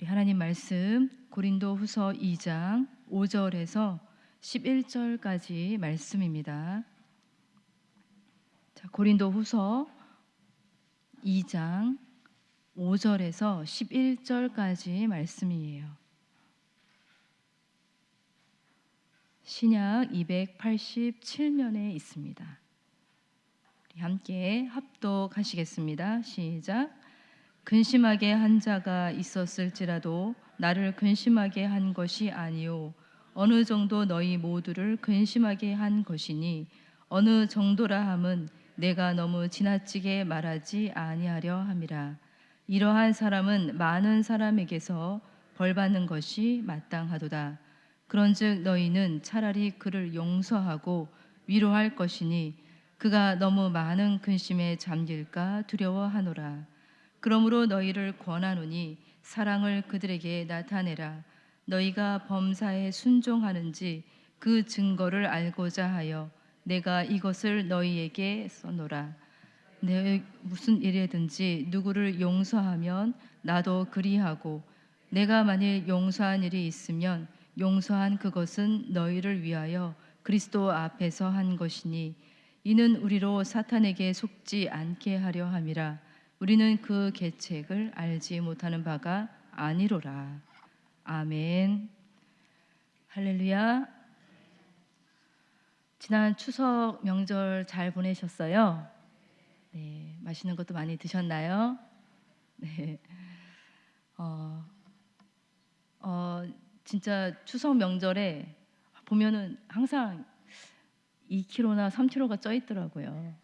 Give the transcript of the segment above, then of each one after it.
우리 하나님 말씀 고린도후서 2장 5절에서 11절까지 말씀입니다. 자, 고린도후서 2장 5절에서 11절까지 말씀이에요. 신약 287면에 있습니다. 우리 함께 합독하시겠습니다. 시작. 근심하게 한 자가 있었을지라도 나를 근심하게 한 것이 아니요 어느 정도 너희 모두를 근심하게 한 것이니 어느 정도라 함은 내가 너무 지나치게 말하지 아니하려 함이라. 이러한 사람은 많은 사람에게서 벌받는 것이 마땅하도다. 그런즉 너희는 차라리 그를 용서하고 위로할 것이니 그가 너무 많은 근심에 잠길까 두려워하노라. 그러므로 너희를 권하노니 사랑을 그들에게 나타내라. 너희가 범사에 순종하는지 그 증거를 알고자 하여 내가 이것을 너희에게 써노라. 내 무슨 일이든지 누구를 용서하면 나도 그리하고 내가 만일 용서한 일이 있으면 용서한 그것은 너희를 위하여 그리스도 앞에서 한 것이니 이는 우리로 사탄에게 속지 않게 하려 함이라. 우리는 그 계책을 알지 못하는 바가 아니로라. 아멘. 할렐루야. 지난 추석 명절 잘 보내셨어요? 네, 맛있는 것도 많이 드셨나요? 네. 진짜 추석 명절에 보면은 항상 2kg나 3kg가 쪄 있더라고요.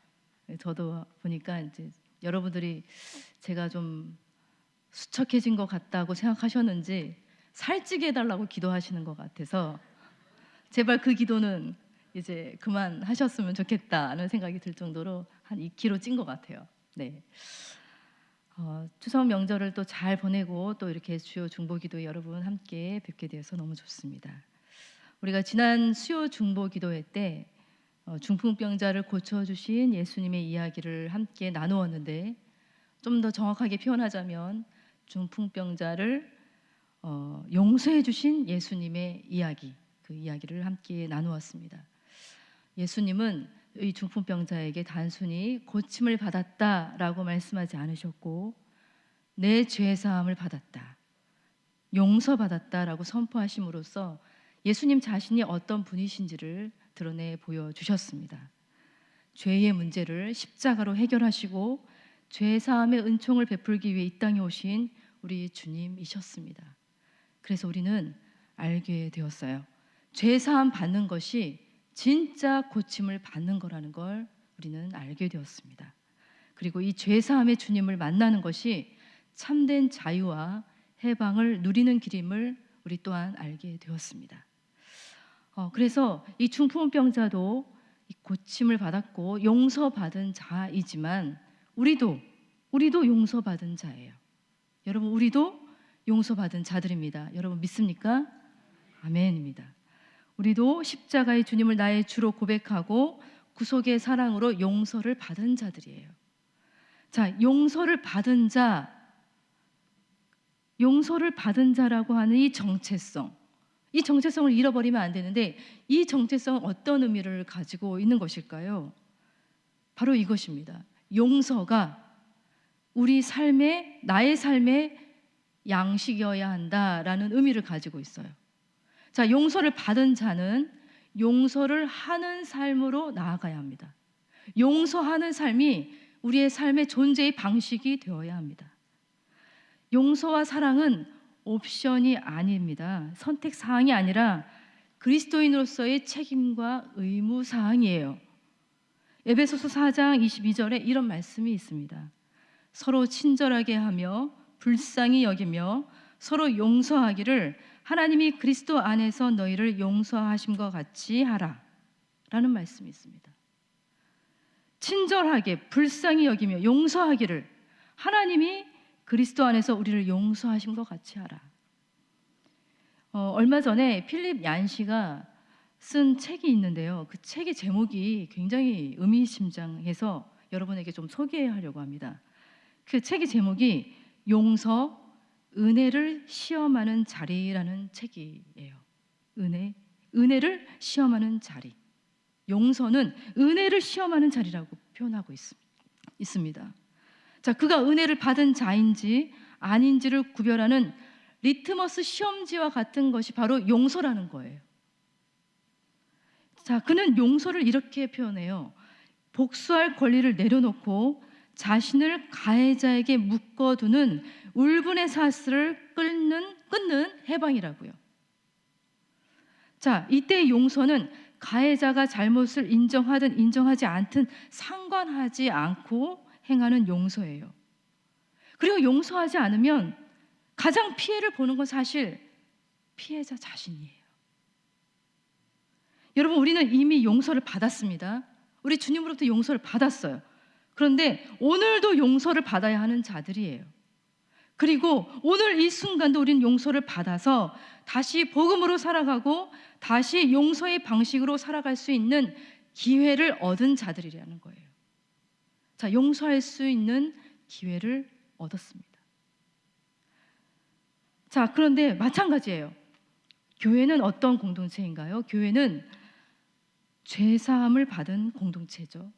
저도 보니까 이제 여러분들이 제가 좀 수척해진 것 같다고 생각하셨는지 살찌게 해달라고 기도하시는 것 같아서 제발 그 기도는 이제 그만하셨으면 좋겠다는 생각이 들 정도로 한 2kg 찐 것 같아요. 네. 추석 명절을 또 잘 보내고 또 이렇게 주요 중보기도 여러분 함께 뵙게 되어서 너무 좋습니다. 우리가 지난 수요 중보기도회 때 중풍병자를 고쳐주신 예수님의 이야기를 함께 나누었는데 좀 더 정확하게 표현하자면 중풍병자를 용서해 주신 예수님의 이야기, 그 이야기를 함께 나누었습니다. 예수님은 이 중풍병자에게 단순히 고침을 받았다라고 말씀하지 않으셨고 내 죄사함을 받았다, 용서받았다라고 선포하심으로써 예수님 자신이 어떤 분이신지를 드러내 보여주셨습니다. 죄의 문제를 십자가로 해결하시고 죄사함의 은총을 베풀기 위해 이 땅에 오신 우리 주님이셨습니다. 그래서 우리는 알게 되었어요. 죄사함 받는 것이 진짜 고침을 받는 거라는 걸 우리는 알게 되었습니다. 그리고 이 죄사함의 주님을 만나는 것이 참된 자유와 해방을 누리는 길임을 우리 또한 알게 되었습니다. 그래서 이 중풍병자도 고침을 받았고 용서받은 자이지만 우리도 용서받은 자예요. 여러분, 우리도 용서받은 자들입니다. 여러분 믿습니까? 아멘입니다. 우리도 십자가의 주님을 나의 주로 고백하고 구속의 사랑으로 용서를 받은 자들이에요. 자, 용서를 받은 자라고 하는 이 정체성을 잃어버리면 안 되는데 이 정체성은 어떤 의미를 가지고 있는 것일까요? 바로 이것입니다. 용서가 나의 삶의 양식이어야 한다라는 의미를 가지고 있어요. 자, 용서를 받은 자는 용서를 하는 삶으로 나아가야 합니다. 용서하는 삶이 우리의 삶의 존재의 방식이 되어야 합니다. 용서와 사랑은 옵션이 아닙니다. 선택 사항이 아니라 그리스도인으로서의 책임과 의무 사항이에요. 에베소서 4장 22절에 이런 말씀이 있습니다. 서로 친절하게 하며 불쌍히 여기며 서로 용서하기를 하나님이 그리스도 안에서 너희를 용서하심과 같이 하라 라는 말씀이 있습니다. 친절하게 불쌍히 여기며 용서하기를 하나님이 그리스도 안에서 우리를 용서하심과 같이 하라. 얼마 전에 필립 얀시가 쓴 책이 있는데요. 그 책의 제목이 굉장히 의미심장해서 여러분에게 좀 소개하려고 합니다. 그 책의 제목이 용서, 은혜를 시험하는 자리라는 책이에요. 은혜를 시험하는 자리. 용서는 은혜를 시험하는 자리라고 표현하고 있습니다. 자, 그가 은혜를 받은 자인지 아닌지를 구별하는 리트머스 시험지와 같은 것이 바로 용서라는 거예요. 자, 그는 용서를 이렇게 표현해요. 복수할 권리를 내려놓고 자신을 가해자에게 묶어두는 울분의 사슬을 끊는 해방이라고요. 자, 이때 용서는 가해자가 잘못을 인정하든 인정하지 않든 상관하지 않고 행하는 용서예요. 그리고 용서하지 않으면 가장 피해를 보는 건 사실 피해자 자신이에요. 여러분, 우리는 이미 용서를 받았습니다. 우리 주님으로부터 용서를 받았어요. 그런데 오늘도 용서를 받아야 하는 자들이에요. 그리고 오늘 이 순간도 우리는 용서를 받아서 다시 복음으로 살아가고 다시 용서의 방식으로 살아갈 수 있는 기회를 얻은 자들이라는 거예요. 자, 용서할 수 있는 기회를 얻었습니다. 자, 그런데 마찬가지예요. 교회는 어떤 공동체인가요? 교회는 죄사함을 받은 공동체죠.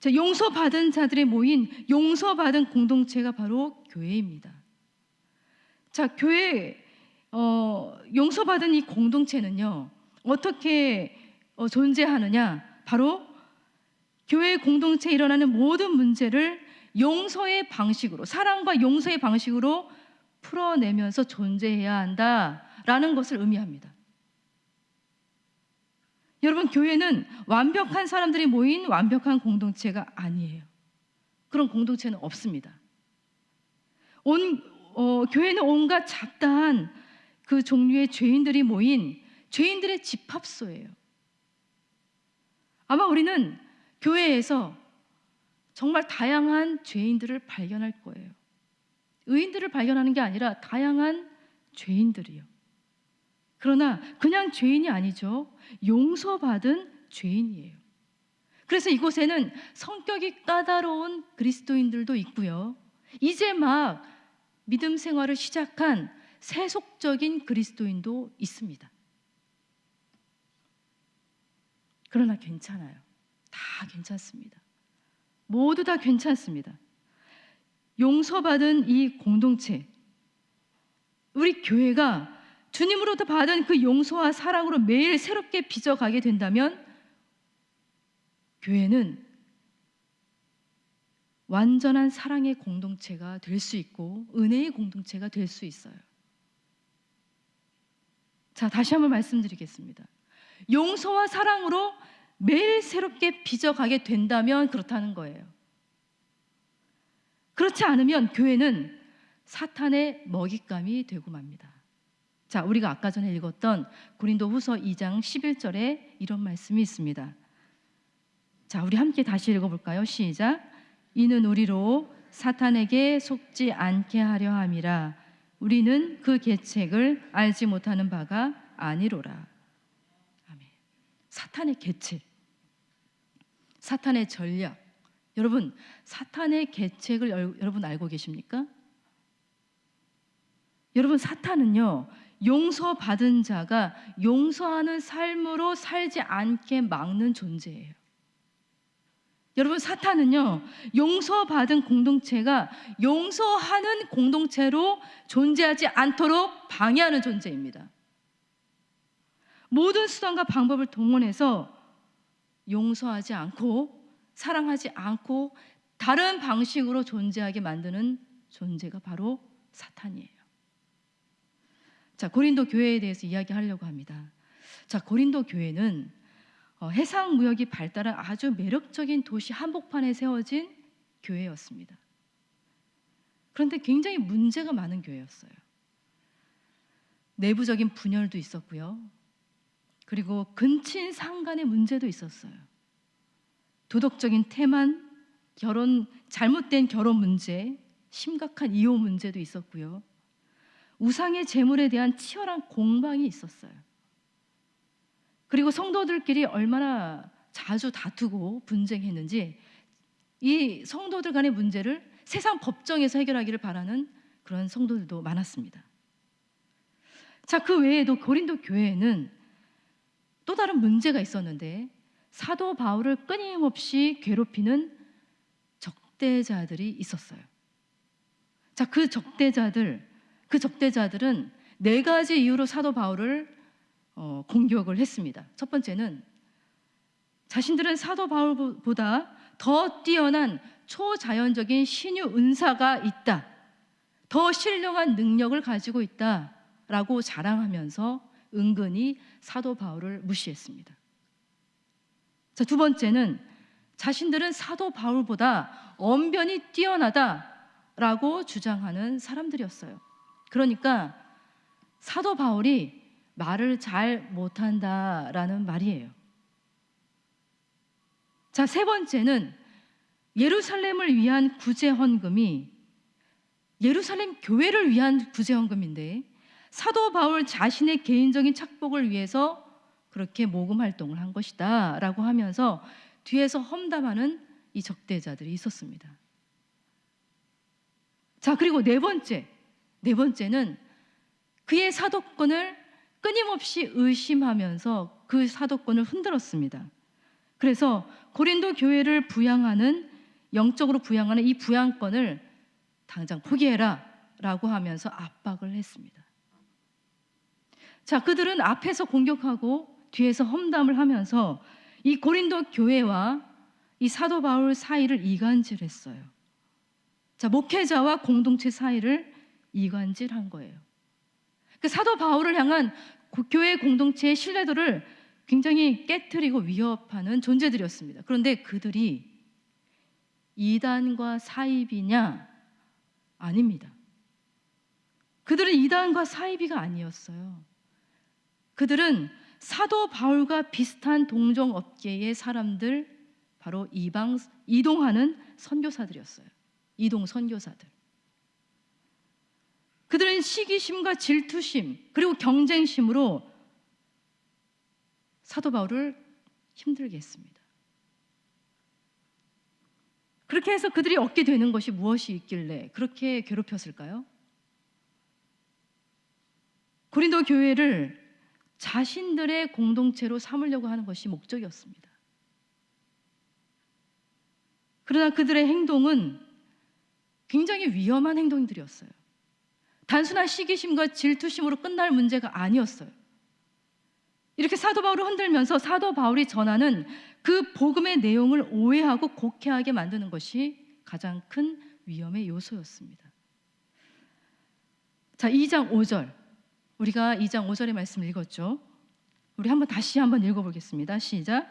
자, 용서받은 자들이 모인 용서받은 공동체가 바로 교회입니다. 자, 교회 용서받은 이 공동체는요, 어떻게 존재하느냐? 바로 교회 공동체에 일어나는 모든 문제를 용서의 방식으로, 사랑과 용서의 방식으로 풀어내면서 존재해야 한다라는 것을 의미합니다. 여러분, 교회는 완벽한 사람들이 모인 완벽한 공동체가 아니에요. 그런 공동체는 없습니다. 교회는 온갖 잡다한 그 종류의 죄인들이 모인 죄인들의 집합소예요. 아마 우리는 교회에서 정말 다양한 죄인들을 발견할 거예요. 의인들을 발견하는 게 아니라 다양한 죄인들이요. 그러나 그냥 죄인이 아니죠. 용서받은 죄인이에요. 그래서 이곳에는 성격이 까다로운 그리스도인들도 있고요. 이제 막 믿음 생활을 시작한 세속적인 그리스도인도 있습니다. 그러나 괜찮아요. 다 괜찮습니다. 모두 다 괜찮습니다. 용서받은 이 공동체, 우리 교회가 주님으로부터 받은 그 용서와 사랑으로 매일 새롭게 빚어가게 된다면 교회는 완전한 사랑의 공동체가 될 수 있고 은혜의 공동체가 될 수 있어요. 자, 다시 한번 말씀드리겠습니다. 용서와 사랑으로 매일 새롭게 빚어가게 된다면 그렇다는 거예요. 그렇지 않으면 교회는 사탄의 먹잇감이 되고 맙니다. 자, 우리가 아까 전에 읽었던 고린도후서 2장 11절에 이런 말씀이 있습니다. 자, 우리 함께 다시 읽어볼까요? 시작. 이는 우리로 사탄에게 속지 않게 하려 함이라. 우리는 그 계책을 알지 못하는 바가 아니로라. 아멘. 사탄의 계책, 사탄의 전략. 여러분, 사탄의 계책을 여러분 알고 계십니까? 여러분, 사탄은요, 용서받은 자가 용서하는 삶으로 살지 않게 막는 존재예요. 여러분, 사탄은요, 용서받은 공동체가 용서하는 공동체로 존재하지 않도록 방해하는 존재입니다. 모든 수단과 방법을 동원해서 용서하지 않고 사랑하지 않고 다른 방식으로 존재하게 만드는 존재가 바로 사탄이에요. 자, 고린도 교회에 대해서 이야기하려고 합니다. 자, 고린도 교회는 해상 무역이 발달한 아주 매력적인 도시 한복판에 세워진 교회였습니다. 그런데 굉장히 문제가 많은 교회였어요. 내부적인 분열도 있었고요. 그리고 근친 상간의 문제도 있었어요. 도덕적인 태만, 잘못된 결혼 문제, 심각한 이혼 문제도 있었고요. 우상의 제물에 대한 치열한 공방이 있었어요. 그리고 성도들끼리 얼마나 자주 다투고 분쟁했는지 이 성도들 간의 문제를 세상 법정에서 해결하기를 바라는 그런 성도들도 많았습니다. 자, 그 외에도 고린도 교회에는 또 다른 문제가 있었는데 사도 바울을 끊임없이 괴롭히는 적대자들이 있었어요. 자, 그 적대자들은 네 가지 이유로 사도 바울을 공격을 했습니다. 첫 번째는 자신들은 사도 바울보다 더 뛰어난 초자연적인 신유 은사가 있다, 더 신령한 능력을 가지고 있다라고 자랑하면서 은근히 사도 바울을 무시했습니다. 자, 두 번째는 자신들은 사도 바울보다 언변이 뛰어나다라고 주장하는 사람들이었어요. 그러니까 사도 바울이 말을 잘 못한다라는 말이에요. 자, 세 번째는 예루살렘을 위한 구제 헌금이 예루살렘 교회를 위한 구제 헌금인데 사도 바울 자신의 개인적인 착복을 위해서 그렇게 모금 활동을 한 것이다 라고 하면서 뒤에서 험담하는 이 적대자들이 있었습니다. 자, 그리고 네 번째는 그의 사도권을 끊임없이 의심하면서 그 사도권을 흔들었습니다. 그래서 고린도 교회를 영적으로 부양하는 이 부양권을 당장 포기해라 라고 하면서 압박을 했습니다. 자, 그들은 앞에서 공격하고 뒤에서 험담을 하면서 이 고린도 교회와 이 사도 바울 사이를 이간질했어요. 자, 목회자와 공동체 사이를 이간질한 거예요. 그 사도 바울을 향한 교회 공동체의 신뢰도를 굉장히 깨트리고 위협하는 존재들이었습니다. 그런데 그들이 이단과 사입이냐? 아닙니다. 그들은 이단과 사입이가 아니었어요. 그들은 사도 바울과 비슷한 동종 업계의 사람들, 바로 이동하는 선교사들이었어요. 이동 선교사들. 그들은 시기심과 질투심 그리고 경쟁심으로 사도 바울을 힘들게 했습니다. 그렇게 해서 그들이 얻게 되는 것이 무엇이 있길래 그렇게 괴롭혔을까요? 고린도 교회를 자신들의 공동체로 삼으려고 하는 것이 목적이었습니다. 그러나 그들의 행동은 굉장히 위험한 행동들이었어요. 단순한 시기심과 질투심으로 끝날 문제가 아니었어요. 이렇게 사도 바울을 흔들면서 사도 바울이 전하는 그 복음의 내용을 오해하고 곡해하게 만드는 것이 가장 큰 위험의 요소였습니다. 자, 2장 5절. 우리가 2장 5절의 말씀을 읽었죠. 우리 다시 한번 읽어보겠습니다. 시작.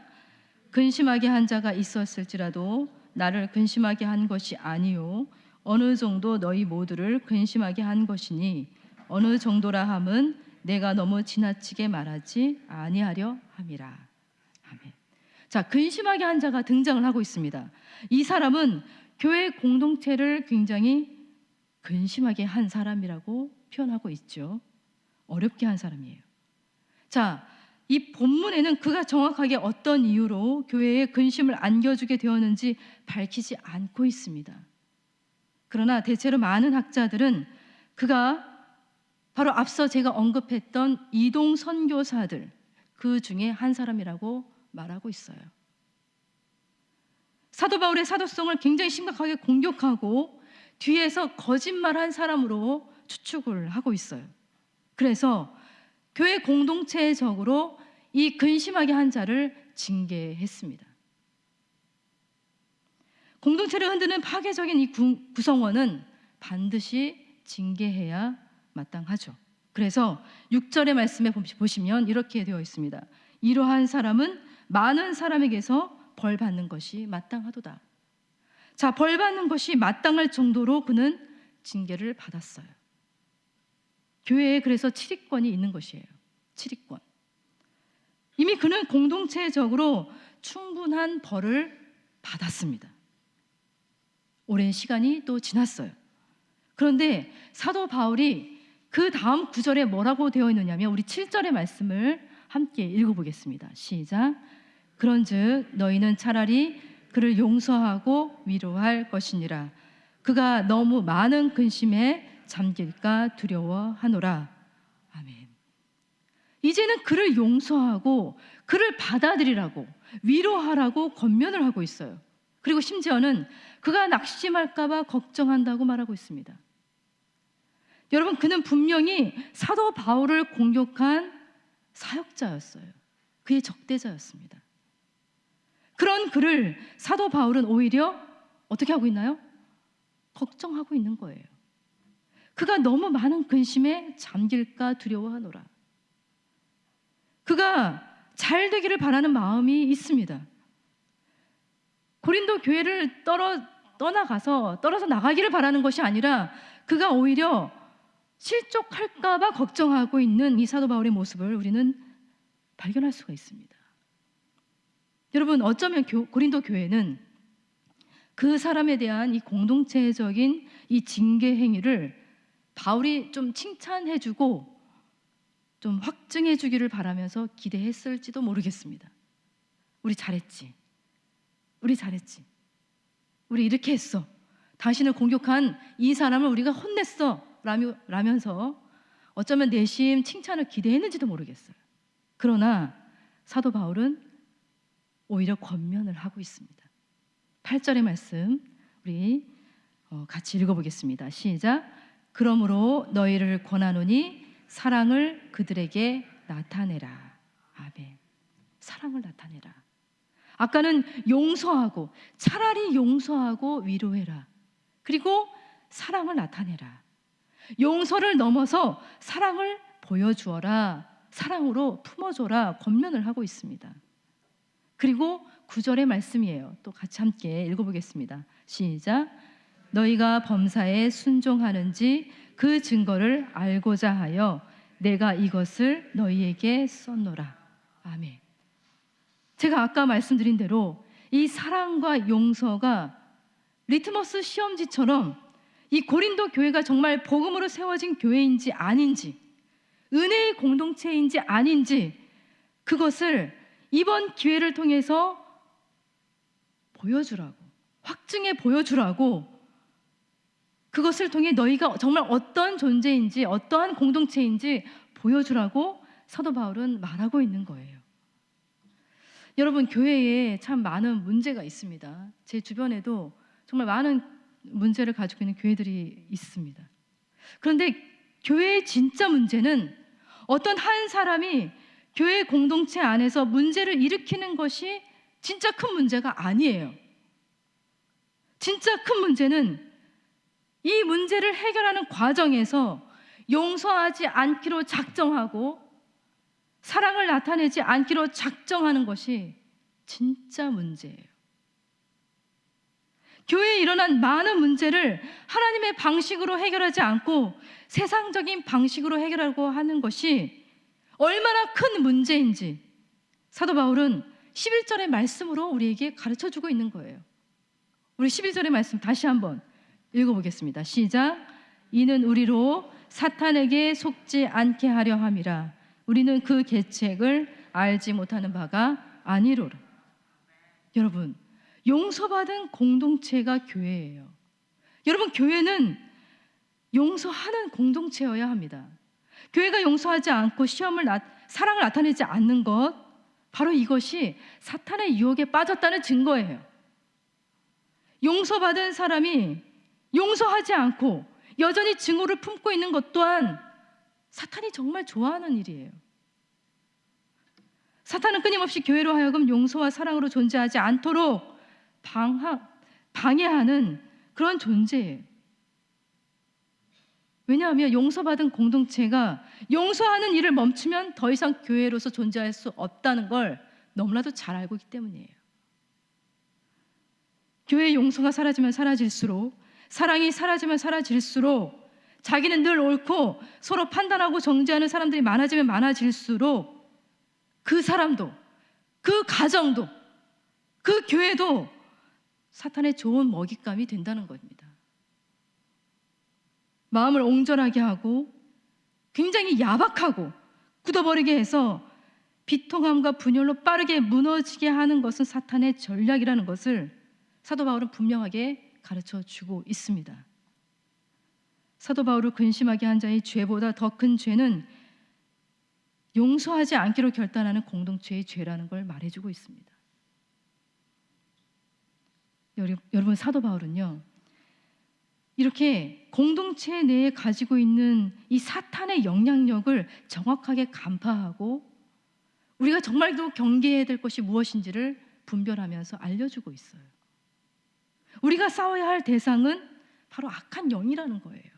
근심하게 한 자가 있었을지라도 나를 근심하게 한 것이 아니요 어느 정도 너희 모두를 근심하게 한 것이니 어느 정도라 함은 내가 너무 지나치게 말하지 아니하려 함이라. 아멘. 자, 근심하게 한 자가 등장을 하고 있습니다. 이 사람은 교회 공동체를 굉장히 근심하게 한 사람이라고 표현하고 있죠. 어렵게 한 사람이에요. 자, 이 본문에는 그가 정확하게 어떤 이유로 교회에 근심을 안겨주게 되었는지 밝히지 않고 있습니다. 그러나 대체로 많은 학자들은 그가 바로 앞서 제가 언급했던 이동 선교사들 그 중에 한 사람이라고 말하고 있어요. 사도 바울의 사도성을 굉장히 심각하게 공격하고 뒤에서 거짓말한 사람으로 추측을 하고 있어요. 그래서 교회 공동체적으로 이 근심하게 한 자를 징계했습니다. 공동체를 흔드는 파괴적인 이 구성원은 반드시 징계해야 마땅하죠. 그래서 6절의 말씀에 보시면 이렇게 되어 있습니다. 이러한 사람은 많은 사람에게서 벌 받는 것이 마땅하도다. 자, 벌 받는 것이 마땅할 정도로 그는 징계를 받았어요. 교회에 그래서 치리권이 있는 것이에요. 치리권. 이미 그는 공동체적으로 충분한 벌을 받았습니다. 오랜 시간이 또 지났어요. 그런데 사도 바울이 그 다음 구절에 뭐라고 되어 있느냐면 우리 7절의 말씀을 함께 읽어보겠습니다. 시작. 그런즉 너희는 차라리 그를 용서하고 위로할 것이니라. 그가 너무 많은 근심에 잠길까 두려워하노라. 아멘. 이제는 그를 용서하고 그를 받아들이라고, 위로하라고 권면을 하고 있어요. 그리고 심지어는 그가 낙심할까 봐 걱정한다고 말하고 있습니다. 여러분, 그는 분명히 사도 바울을 공격한 사역자였어요. 그의 적대자였습니다. 그런 그를 사도 바울은 오히려 어떻게 하고 있나요? 걱정하고 있는 거예요. 그가 너무 많은 근심에 잠길까 두려워하노라. 그가 잘 되기를 바라는 마음이 있습니다. 고린도 교회를 떨어서 나가기를 바라는 것이 아니라 그가 오히려 실족할까 봐 걱정하고 있는 이 사도 바울의 모습을 우리는 발견할 수가 있습니다. 여러분, 어쩌면 고린도 교회는 그 사람에 대한 이 공동체적인 이 징계 행위를 바울이 좀 칭찬해주고 좀 확증해주기를 바라면서 기대했을지도 모르겠습니다. 우리 잘했지. 우리 잘했지. 우리 이렇게 했어. 당신을 공격한 이 사람을 우리가 혼냈어. 라면서 어쩌면 내심 칭찬을 기대했는지도 모르겠어요. 그러나 사도 바울은 오히려 권면을 하고 있습니다. 8절의 말씀 우리 같이 읽어보겠습니다. 시작. 그러므로 너희를 권하노니 사랑을 그들에게 나타내라. 아멘. 사랑을 나타내라. 아까는 용서하고, 차라리 용서하고 위로해라. 그리고 사랑을 나타내라. 용서를 넘어서 사랑을 보여주어라. 사랑으로 품어줘라. 권면을 하고 있습니다. 그리고 9절의 말씀이에요. 또 같이 함께 읽어보겠습니다. 시작. 너희가 범사에 순종하는지 그 증거를 알고자 하여 내가 이것을 너희에게 썼노라. 아멘. 제가 아까 말씀드린 대로 이 사랑과 용서가 리트머스 시험지처럼 이 고린도 교회가 정말 복음으로 세워진 교회인지 아닌지, 은혜의 공동체인지 아닌지, 그것을 이번 기회를 통해서 보여주라고, 확증해 보여주라고, 그것을 통해 너희가 정말 어떤 존재인지, 어떠한 공동체인지 보여주라고 사도 바울은 말하고 있는 거예요. 여러분, 교회에 참 많은 문제가 있습니다. 제 주변에도 정말 많은 문제를 가지고 있는 교회들이 있습니다. 그런데 교회의 진짜 문제는 어떤 한 사람이 교회 공동체 안에서 문제를 일으키는 것이 진짜 큰 문제가 아니에요. 진짜 큰 문제는 이 문제를 해결하는 과정에서 용서하지 않기로 작정하고 사랑을 나타내지 않기로 작정하는 것이 진짜 문제예요. 교회에 일어난 많은 문제를 하나님의 방식으로 해결하지 않고 세상적인 방식으로 해결하려고 하는 것이 얼마나 큰 문제인지 사도 바울은 11절의 말씀으로 우리에게 가르쳐주고 있는 거예요. 우리 11절의 말씀 다시 한번 읽어보겠습니다. 시작. 이는 우리로 사탄에게 속지 않게 하려 함이라. 우리는 그 계책을 알지 못하는 바가 아니로라. 여러분, 용서받은 공동체가 교회예요. 여러분, 교회는 용서하는 공동체여야 합니다. 교회가 용서하지 않고 사랑을 나타내지 않는 것, 바로 이것이 사탄의 유혹에 빠졌다는 증거예요. 용서받은 사람이 용서하지 않고 여전히 증오를 품고 있는 것 또한 사탄이 정말 좋아하는 일이에요. 사탄은 끊임없이 교회로 하여금 용서와 사랑으로 존재하지 않도록 방해하는 그런 존재예요. 왜냐하면 용서받은 공동체가 용서하는 일을 멈추면 더 이상 교회로서 존재할 수 없다는 걸 너무나도 잘 알고 있기 때문이에요. 교회의 용서가 사라지면 사라질수록, 사랑이 사라지면 사라질수록, 자기는 늘 옳고 서로 판단하고 정죄하는 사람들이 많아지면 많아질수록 그 사람도, 그 가정도, 그 교회도 사탄의 좋은 먹잇감이 된다는 겁니다. 마음을 옹졸하게 하고 굉장히 야박하고 굳어버리게 해서 비통함과 분열로 빠르게 무너지게 하는 것은 사탄의 전략이라는 것을 사도 바울은 분명하게 가르쳐주고 있습니다. 사도 바울을 근심하게 한 자의 죄보다 더 큰 죄는 용서하지 않기로 결단하는 공동체의 죄라는 걸 말해주고 있습니다. 여러분, 사도 바울은요, 이렇게 공동체 내에 가지고 있는 이 사탄의 영향력을 정확하게 간파하고 우리가 정말로 경계해야 될 것이 무엇인지를 분별하면서 알려주고 있어요. 우리가 싸워야 할 대상은 바로 악한 영이라는 거예요.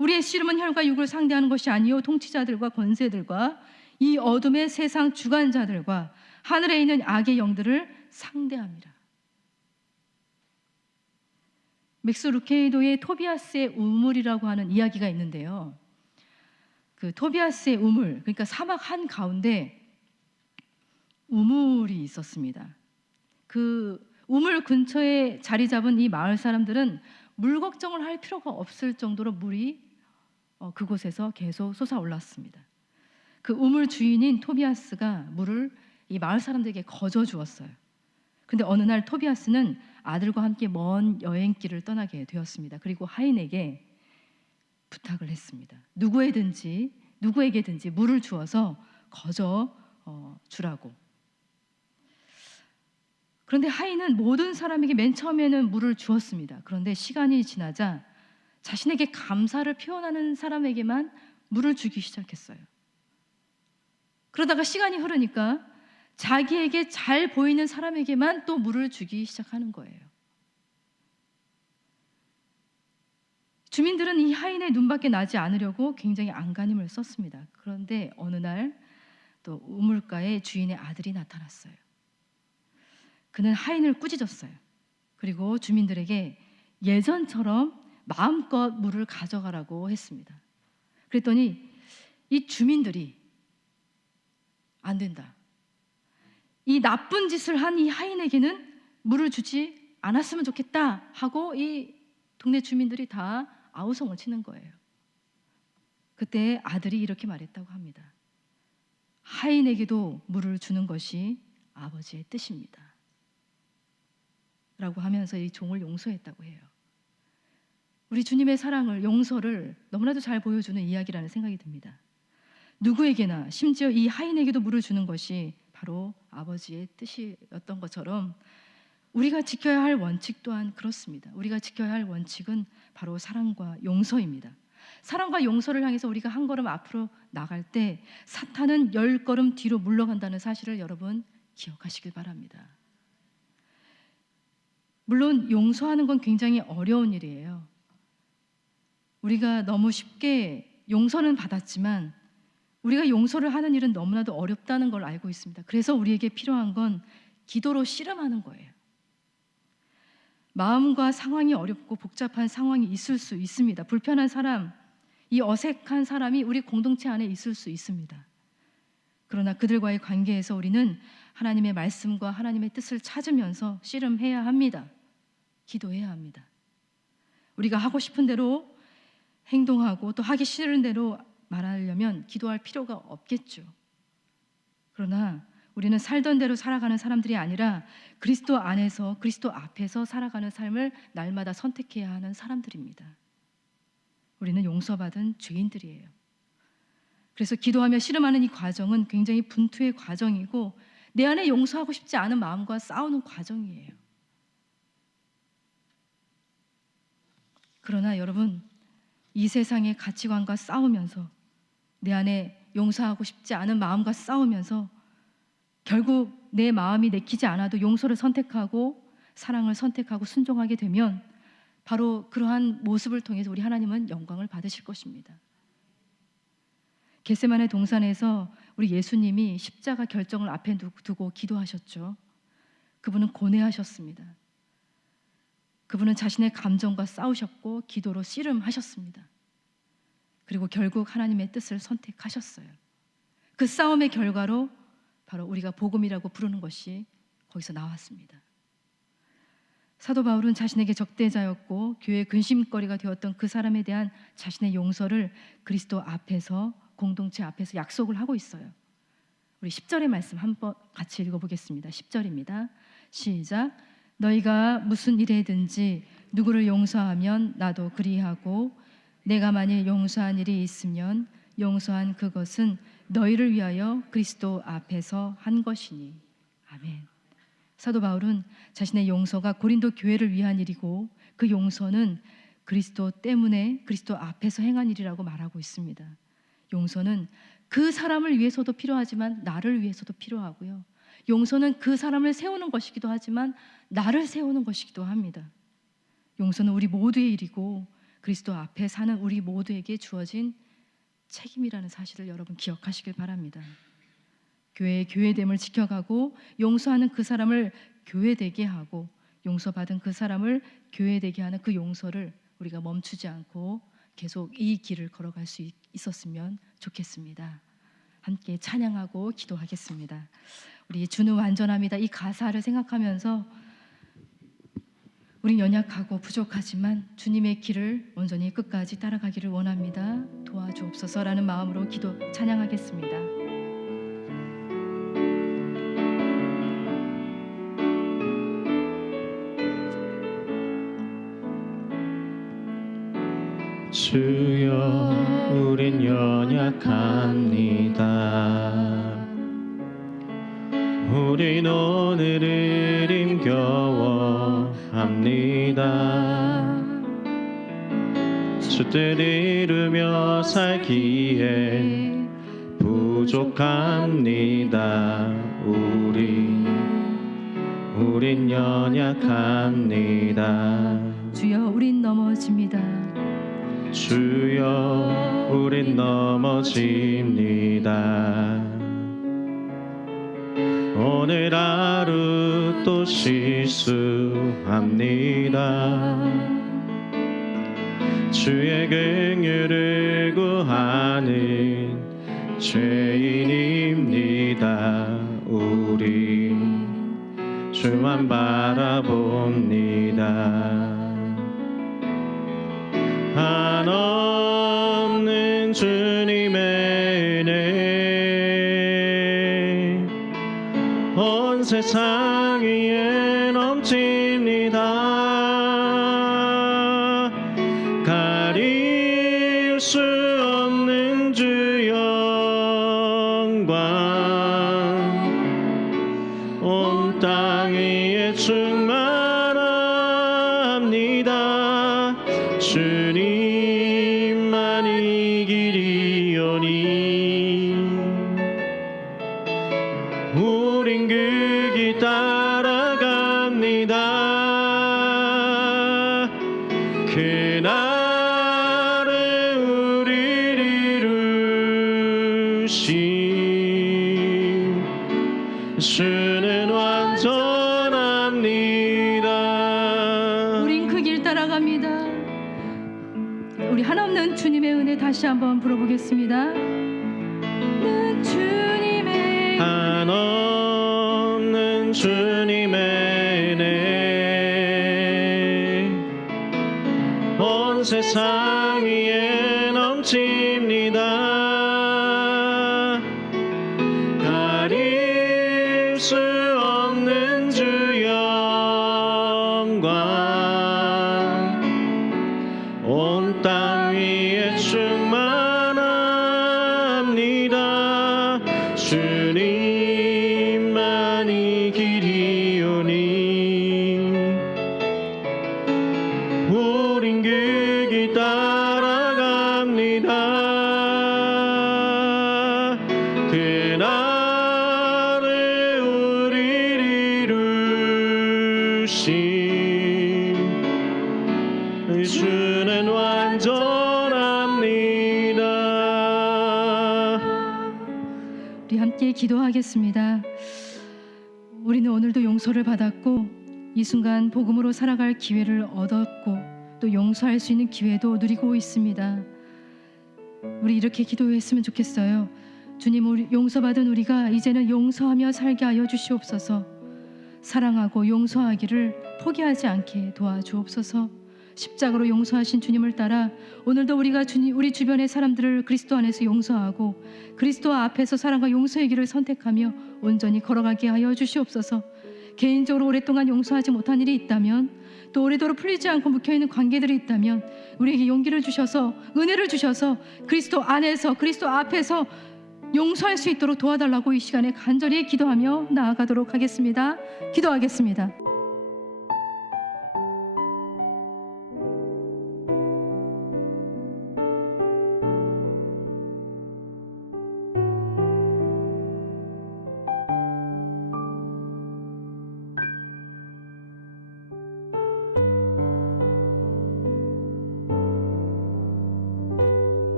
우리의 씨름은 혈과 육을 상대하는 것이 아니요 통치자들과 권세들과 이 어둠의 세상 주관자들과 하늘에 있는 악의 영들을 상대합니다. 맥스 루케이도의 토비아스의 우물이라고 하는 이야기가 있는데요. 그 토비아스의 우물, 그러니까 사막 한 가운데 우물이 있었습니다. 그 우물 근처에 자리 잡은 이 마을 사람들은 물 걱정을 할 필요가 없을 정도로 물이 그곳에서 계속 솟아올랐습니다. 그 우물 주인인 토비아스가 물을 이 마을 사람들에게 거저 주었어요. 근데 어느 날 토비아스는 아들과 함께 먼 여행길을 떠나게 되었습니다. 그리고 하인에게 부탁을 했습니다. 누구에게든지 물을 주어서 거저 주라고. 그런데 하인은 모든 사람에게 맨 처음에는 물을 주었습니다. 그런데 시간이 지나자 자신에게 감사를 표현하는 사람에게만 물을 주기 시작했어요. 그러다가 시간이 흐르니까 자기에게 잘 보이는 사람에게만 또 물을 주기 시작하는 거예요. 주민들은 이 하인의 눈밖에 나지 않으려고 굉장히 안간힘을 썼습니다. 그런데 어느 날 또 우물가에 주인의 아들이 나타났어요. 그는 하인을 꾸짖었어요. 그리고 주민들에게 예전처럼 마음껏 물을 가져가라고 했습니다. 그랬더니 이 주민들이 안 된다, 이 나쁜 짓을 한 이 하인에게는 물을 주지 않았으면 좋겠다 하고 이 동네 주민들이 다 아우성을 치는 거예요. 그때 아들이 이렇게 말했다고 합니다. 하인에게도 물을 주는 것이 아버지의 뜻입니다 라고 하면서 이 종을 용서했다고 해요. 우리 주님의 사랑을, 용서를 너무나도 잘 보여주는 이야기라는 생각이 듭니다. 누구에게나, 심지어 이 하인에게도 물을 주는 것이 바로 아버지의 뜻이었던 것처럼 우리가 지켜야 할 원칙 또한 그렇습니다. 우리가 지켜야 할 원칙은 바로 사랑과 용서입니다. 사랑과 용서를 향해서 우리가 한 걸음 앞으로 나갈 때 사탄은 10걸음 뒤로 물러간다는 사실을 여러분 기억하시길 바랍니다. 물론 용서하는 건 굉장히 어려운 일이에요. 우리가 너무 쉽게 용서는 받았지만 우리가 용서를 하는 일은 너무나도 어렵다는 걸 알고 있습니다. 그래서 우리에게 필요한 건 기도로 씨름하는 거예요. 마음과 상황이 어렵고 복잡한 상황이 있을 수 있습니다. 불편한 사람, 이 어색한 사람이 우리 공동체 안에 있을 수 있습니다. 그러나 그들과의 관계에서 우리는 하나님의 말씀과 하나님의 뜻을 찾으면서 씨름해야 합니다. 기도해야 합니다. 우리가 하고 싶은 대로 행동하고 또 하기 싫은 대로 말하려면 기도할 필요가 없겠죠. 그러나 우리는 살던 대로 살아가는 사람들이 아니라 그리스도 안에서, 그리스도 앞에서 살아가는 삶을 날마다 선택해야 하는 사람들입니다. 우리는 용서받은 죄인들이에요. 그래서 기도하며 씨름하는 이 과정은 굉장히 분투의 과정이고 내 안에 용서하고 싶지 않은 마음과 싸우는 과정이에요. 그러나 여러분, 이 세상의 가치관과 싸우면서 내 안에 용서하고 싶지 않은 마음과 싸우면서 결국 내 마음이 내키지 않아도 용서를 선택하고 사랑을 선택하고 순종하게 되면 바로 그러한 모습을 통해서 우리 하나님은 영광을 받으실 것입니다. 겟세마네 동산에서 우리 예수님이 십자가 결정을 앞에 두고 기도하셨죠. 그분은 고뇌하셨습니다. 그분은 자신의 감정과 싸우셨고 기도로 씨름하셨습니다. 그리고 결국 하나님의 뜻을 선택하셨어요. 그 싸움의 결과로 바로 우리가 복음이라고 부르는 것이 거기서 나왔습니다. 사도 바울은 자신에게 적대자였고 교회의 근심거리가 되었던 그 사람에 대한 자신의 용서를 그리스도 앞에서, 공동체 앞에서 약속을 하고 있어요. 우리 10절의 말씀 한번 같이 읽어보겠습니다. 10절입니다. 시작. 너희가 무슨 일에든지 누구를 용서하면 나도 그리하고 내가 만일 용서한 일이 있으면 용서한 그것은 너희를 위하여 그리스도 앞에서 한 것이니. 아멘. 사도 바울은 자신의 용서가 고린도 교회를 위한 일이고 그 용서는 그리스도 때문에 그리스도 앞에서 행한 일이라고 말하고 있습니다. 용서는 그 사람을 위해서도 필요하지만 나를 위해서도 필요하고요. 용서는 그 사람을 세우는 것이기도 하지만 나를 세우는 것이기도 합니다. 용서는 우리 모두의 일이고 그리스도 앞에 사는 우리 모두에게 주어진 책임이라는 사실을 여러분 기억하시길 바랍니다. 교회의 교회됨을 지켜가고 용서하는 그 사람을 교회되게 하고 용서받은 그 사람을 교회되게 하는 그 용서를 우리가 멈추지 않고 계속 이 길을 걸어갈 수 있었으면 좋겠습니다. 함께 찬양하고 기도하겠습니다. 우리 주는 완전합니다. 이 가사를 생각하면서 우린 연약하고 부족하지만 주님의 길을 온전히 끝까지 따라가기를 원합니다. 도와주옵소서라는 마음으로 기도 찬양하겠습니다. 주여 우린 연약합니다. 우린 오늘을 힘겨워합니다. 주 뜻 이루며 살기에 부족합니다. 우린 연약합니다. 주여 우린 넘어집니다. 주여 우린 넘어집니다. 오늘 하루 또 실수합니다. 주의 긍휼을 구하는 죄인입니다. 우리 주만 바라봅니다. 한없는 주님의 은혜 온 세상 위에 넘칩니다. 가릴 수 없는 주 영광 온 땅 위에 충만합니다. 주님만이 길이오니 우린 그 길 따라갑니다. 그날에 우리를 이루신 주는 완전합니다. 우린 그 길 따라갑니다. 우리 한없는 주님의 은혜 다시 한번 불어보겠습니다. 는 주님의 한없는 주님의 은혜 온 세상 위에 넘칩니다. 가릴 수 없는 주 영광 온 땅 위에 충만합니다. 주님만이 길이오니 우린 그 길 따라갑니다. 그날에 우리를 이루신 주는 완전합니다. 우리 함께 기도하겠습니다. 우리는 오늘도 용서를 받았고 이 순간 복음으로 살아갈 기회를 얻었고 또 용서할 수 있는 기회도 누리고 있습니다. 우리 이렇게 기도했으면 좋겠어요. 주님, 우리 용서받은 우리가 이제는 용서하며 살게 하여 주시옵소서. 사랑하고 용서하기를 포기하지 않게 도와주옵소서. 십자가로 용서하신 주님을 따라 오늘도 우리가 우리 주변의 사람들을 그리스도 안에서 용서하고 그리스도 앞에서 사랑과 용서의 길을 선택하며 온전히 걸어가게 하여 주시옵소서. 개인적으로 오랫동안 용서하지 못한 일이 있다면 또 오래도록 풀리지 않고 묵혀있는 관계들이 있다면 우리에게 용기를 주셔서 은혜를 주셔서 그리스도 안에서 그리스도 앞에서 용서할 수 있도록 도와달라고 이 시간에 간절히 기도하며 나아가도록 하겠습니다. 기도하겠습니다.